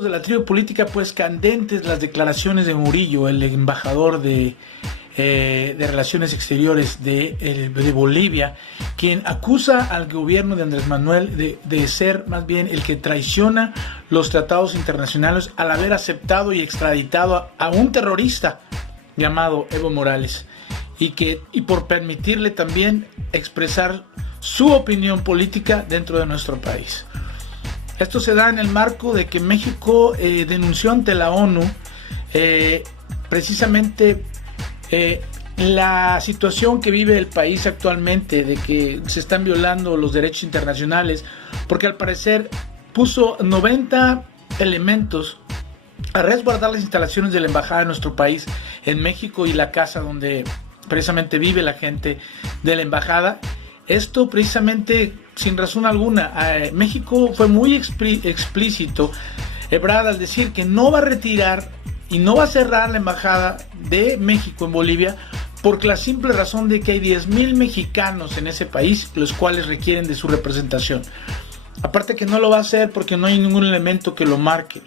De la tribu política, pues candentes las declaraciones de Murillo, el embajador de Relaciones Exteriores de Bolivia, quien acusa al gobierno de Andrés Manuel de ser más bien el que traiciona los tratados internacionales al haber aceptado y extraditado a un terrorista llamado Evo Morales y por permitirle también expresar su opinión política dentro de nuestro país. Esto se da en el marco de que México denunció ante la ONU precisamente la situación que vive el país actualmente, de que se están violando los derechos internacionales, porque al parecer puso 90 elementos a resguardar las instalaciones de la embajada de nuestro país en México y la casa donde precisamente vive la gente de la embajada. Esto precisamente sin razón alguna. México fue muy explícito, Ebrard, al decir que no va a retirar y no va a cerrar la embajada de México en Bolivia por la simple razón de que hay 10,000 mexicanos en ese país, los cuales requieren de su representación. Aparte que no lo va a hacer porque no hay ningún elemento que lo marque.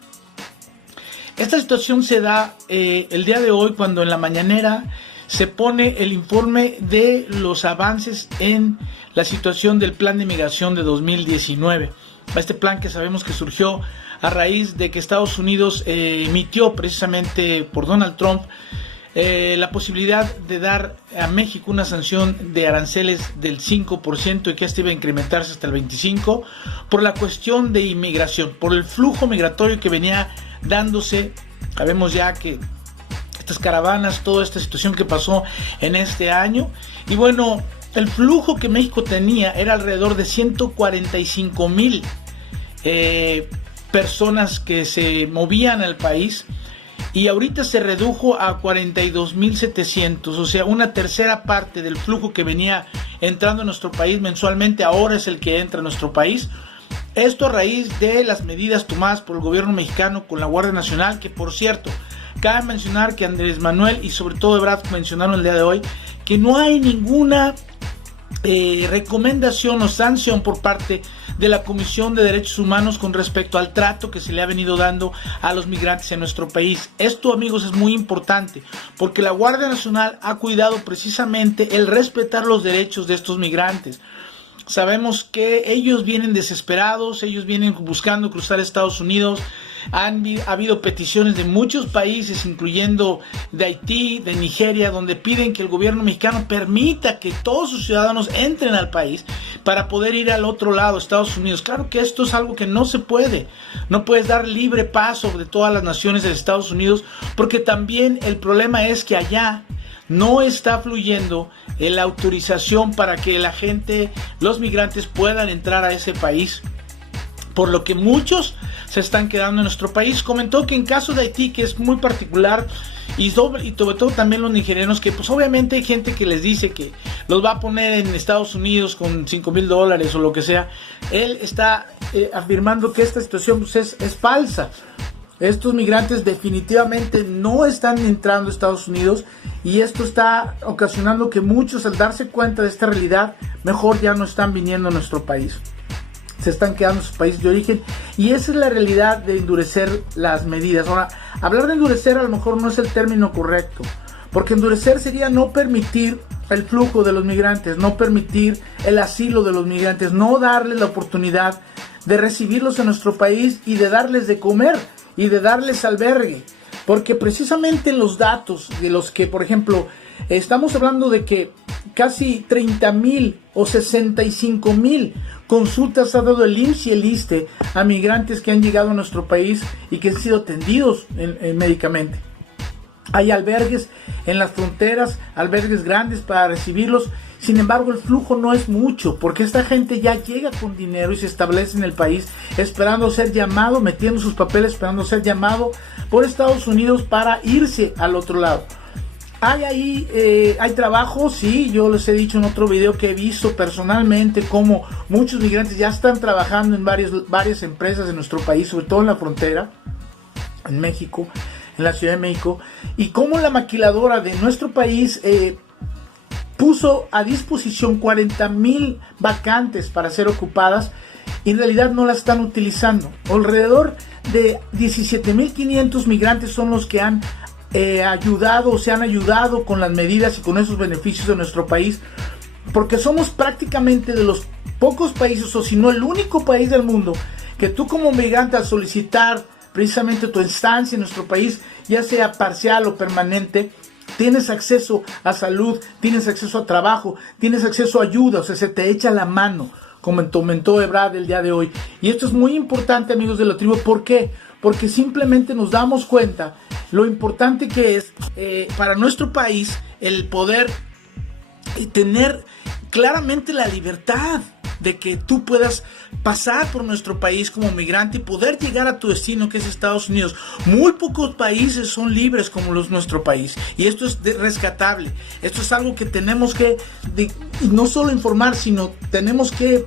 Esta situación se da el día de hoy cuando en la mañanera se pone el informe de los avances en la situación del plan de migración de 2019. Este plan que sabemos que surgió a raíz de que Estados Unidos emitió precisamente por Donald Trump la posibilidad de dar a México una sanción de aranceles del 5% y que este iba a incrementarse hasta el 25% por la cuestión de inmigración, por el flujo migratorio que venía dándose. Sabemos ya que estas caravanas, toda esta situación que pasó en este año, y bueno, el flujo que México tenía era alrededor de 145,000 personas que se movían al país, y ahorita se redujo a 42,700, o sea, una tercera parte del flujo que venía entrando a nuestro país mensualmente, ahora es el que entra a nuestro país. Esto a raíz de las medidas tomadas por el gobierno mexicano con la Guardia Nacional, que por cierto, cabe mencionar que Andrés Manuel y sobre todo Ebrard mencionaron el día de hoy que no hay ninguna recomendación o sanción por parte de la Comisión de Derechos Humanos con respecto al trato que se le ha venido dando a los migrantes en nuestro país. Esto, amigos, es muy importante porque la Guardia Nacional ha cuidado precisamente el respetar los derechos de estos migrantes. Sabemos que ellos vienen desesperados, ellos vienen buscando cruzar Estados Unidos. Ha habido peticiones de muchos países, incluyendo de Haití, de Nigeria, donde piden que el gobierno mexicano permita que todos sus ciudadanos entren al país para poder ir al otro lado, Estados Unidos. Claro que esto es algo que no se puede. No puedes dar libre paso de todas las naciones de Estados Unidos, porque también el problema es que allá no está fluyendo la autorización para que la gente, los migrantes, puedan entrar a ese país, por lo que muchos se están quedando en nuestro país. Comentó que en caso de Haití, que es muy particular, y sobre todo también los nigerianos, que pues obviamente hay gente que les dice que los va a poner en Estados Unidos con $5,000 o lo que sea. Él está afirmando que esta situación pues, es falsa. Estos migrantes definitivamente no están entrando a Estados Unidos, y esto está ocasionando que muchos, al darse cuenta de esta realidad, mejor ya no están viniendo a nuestro país. Se están quedando en sus países de origen, y esa es la realidad de endurecer las medidas. Ahora, hablar de endurecer a lo mejor no es el término correcto, porque endurecer sería no permitir el flujo de los migrantes, no permitir el asilo de los migrantes, no darles la oportunidad de recibirlos en nuestro país y de darles de comer y de darles albergue, porque precisamente los datos de los que, por ejemplo, estamos hablando de que casi 30,000 o 65,000 consultas ha dado el IMSS y el ISSSTE a migrantes que han llegado a nuestro país y que han sido atendidos médicamente. Hay albergues en las fronteras, albergues grandes para recibirlos. Sin embargo, el flujo no es mucho, porque esta gente ya llega con dinero y se establece en el país esperando ser llamado, metiendo sus papeles, esperando ser llamado por Estados Unidos para irse al otro lado. Hay trabajo, sí, yo les he dicho en otro video que he visto personalmente cómo muchos migrantes ya están trabajando en varias empresas de nuestro país, sobre todo en la frontera, en México, en la Ciudad de México, y cómo la maquiladora de nuestro país puso a disposición 40,000 vacantes para ser ocupadas y en realidad no la están utilizando. Alrededor de 17.500 migrantes son los que han ayudado o se han ayudado con las medidas y con esos beneficios de nuestro país, porque somos prácticamente de los pocos países, o si no el único país del mundo, que tú como migrante al solicitar precisamente tu estancia en nuestro país, ya sea parcial o permanente, tienes acceso a salud, tienes acceso a trabajo, tienes acceso a ayuda, o sea, se te echa la mano, como comentó Ebrard el día de hoy. Y esto es muy importante, amigos de la tribu. ¿Por qué? Porque simplemente nos damos cuenta lo importante que es para nuestro país el poder y tener claramente la libertad de que tú puedas pasar por nuestro país como migrante y poder llegar a tu destino, que es Estados Unidos. Muy pocos países son libres como nuestro país, y esto es rescatable. Esto es algo que tenemos que no solo informar, sino tenemos que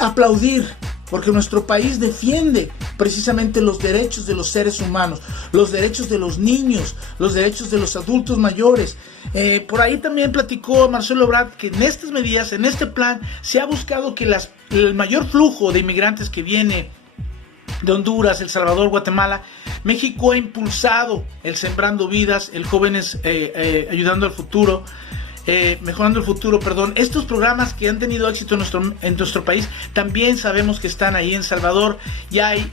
aplaudir, porque nuestro país defiende precisamente los derechos de los seres humanos, los derechos de los niños, los derechos de los adultos mayores. Por ahí también platicó Marcelo Ebrard que en estas medidas, en este plan, se ha buscado que el mayor flujo de inmigrantes que viene de Honduras, El Salvador, Guatemala, México ha impulsado el Sembrando Vidas, el Jóvenes Ayudando al Futuro, Mejorando el Futuro, perdón. Estos programas que han tenido éxito en nuestro país, también sabemos que están ahí en Salvador. Ya hay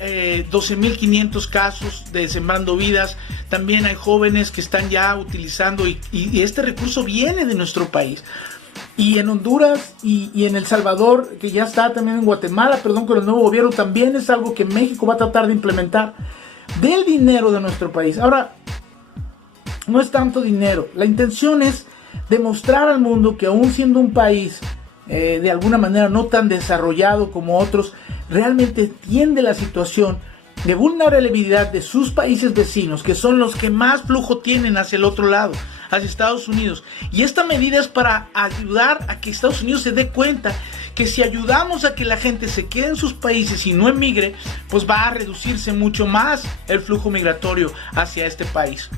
12.500 casos de Sembrando Vidas. También hay jóvenes que están ya utilizando y este recurso viene de nuestro país. Y en Honduras y en El Salvador, que ya está también en Guatemala, perdón, con el nuevo gobierno, también es algo que México va a tratar de implementar del dinero de nuestro país. Ahora, no es tanto dinero. La intención es demostrar al mundo que aún siendo un país de alguna manera no tan desarrollado como otros, realmente entiende la situación de vulnerabilidad de sus países vecinos, que son los que más flujo tienen hacia el otro lado, hacia Estados Unidos. Y esta medida es para ayudar a que Estados Unidos se dé cuenta que si ayudamos a que la gente se quede en sus países y no emigre, pues va a reducirse mucho más el flujo migratorio hacia este país.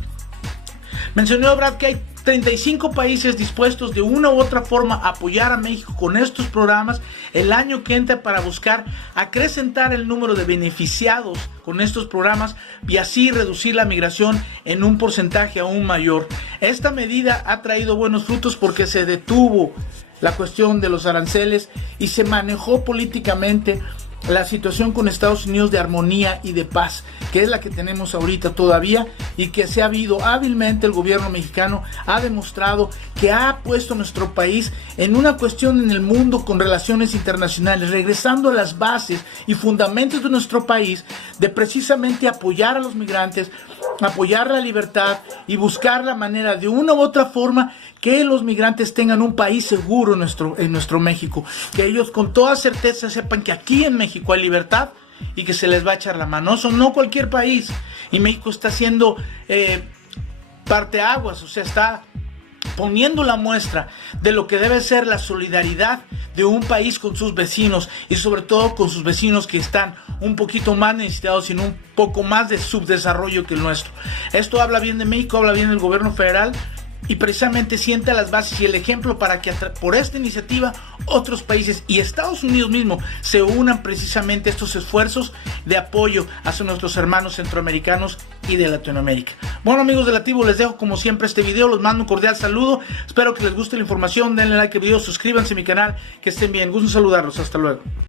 Mencionó Ebrard que hay 35 países dispuestos de una u otra forma a apoyar a México con estos programas el año que entra para buscar acrecentar el número de beneficiados con estos programas y así reducir la migración en un porcentaje aún mayor. Esta medida ha traído buenos frutos porque se detuvo la cuestión de los aranceles y se manejó políticamente la situación con Estados Unidos de armonía y de paz, que es la que tenemos ahorita todavía, y que se ha habido hábilmente el gobierno mexicano ha demostrado que ha puesto a nuestro país en una cuestión en el mundo con relaciones internacionales, regresando a las bases y fundamentos de nuestro país, de precisamente apoyar a los migrantes, apoyar la libertad y buscar la manera de una u otra forma que los migrantes tengan un país seguro en nuestro México, que ellos con toda certeza sepan que aquí en México hay libertad y que se les va a echar la mano. Eso no cualquier país, y México está haciendo parteaguas, o sea, está poniendo la muestra de lo que debe ser la solidaridad de un país con sus vecinos, y sobre todo con sus vecinos que están un poquito más necesitados y en un poco más de subdesarrollo que el nuestro. Esto habla bien de México, habla bien del gobierno federal, y precisamente sienta las bases y el ejemplo para que por esta iniciativa otros países y Estados Unidos mismo se unan precisamente a estos esfuerzos de apoyo hacia nuestros hermanos centroamericanos y de Latinoamérica. Bueno, amigos de la tribu, les dejo como siempre este video, los mando un cordial saludo, espero que les guste la información, denle like al video, suscríbanse a mi canal, que estén bien, gusto en saludarlos, hasta luego.